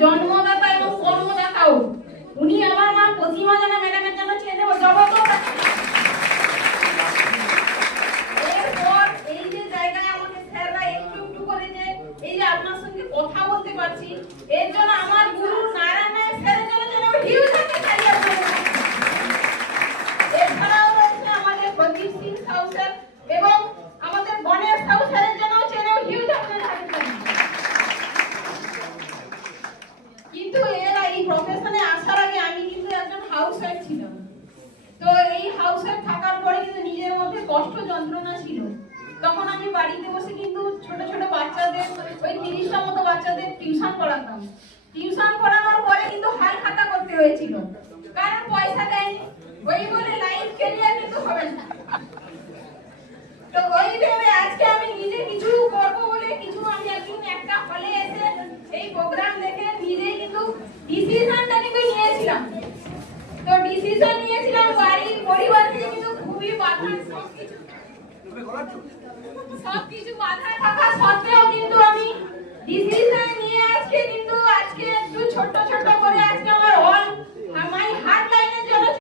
জন্মদাতা এবং কর্মদাতাও। উনি আমার মা প্রতিমা জানা ম্যাডামের জন্য চেয়ে দেবো জবাব। এরপর এই যে জায়গায় আমাকে স্যাররা একটু একটু করে যে এই যে আপনার সঙ্গে কথা বলতে পারছি, এর জন্য আমার গুরু নারায়ণ নায়ক স্যারের জন্য যেন হিউজ একটা তালিয়া দেবো। এছাড়াও রয়েছে আমাদের প্রদীপ সিং সাউ স্যার এবং আমাদের গণেশ সাউ স্যারের জন্য চেনেও হিউজ আপনার থাকবেন। কিন্তু এরা এই প্রফেশনে আসার আগে আমি কিন্তু একজন হাউস ওয়াইফ ছিলাম। তো এই হাউস ওয়াইফ থাকার পরে কিন্তু নিজের মধ্যে কষ্ট যন্ত্রণা ছিল। তখন আমি বাড়িতে বসে কিন্তু ছোট ছোট বাচ্চাদের ওই 30টা মতো বাচ্চাদের টিউশন পড়াতাম। টিউশন পড়ানোর পরে কিন্তু হাল খাতা করতে হয়েছিল, কারণ পয়সা দেয়নি। ওই বলে লাইফ ক্যারিয়ার কিন্তু হবে না। তো ওই ভেবে আজকে আমি নিজে কিছু করবো বলে কিছু আমি একদিন একটা হলে এসে এই প্রোগ্রাম দেখে নিজেই কিন্তু ডিসিশনটা কিন্তু নিয়েছিলাম। তো ডিসিশন নিয়েছিলাম বাড়ির পরিবার থেকে কিন্তু খুবই বাধা, সবকিছু বাধা থাকা সত্ত্বেও কিন্তু আমি ডিসিশন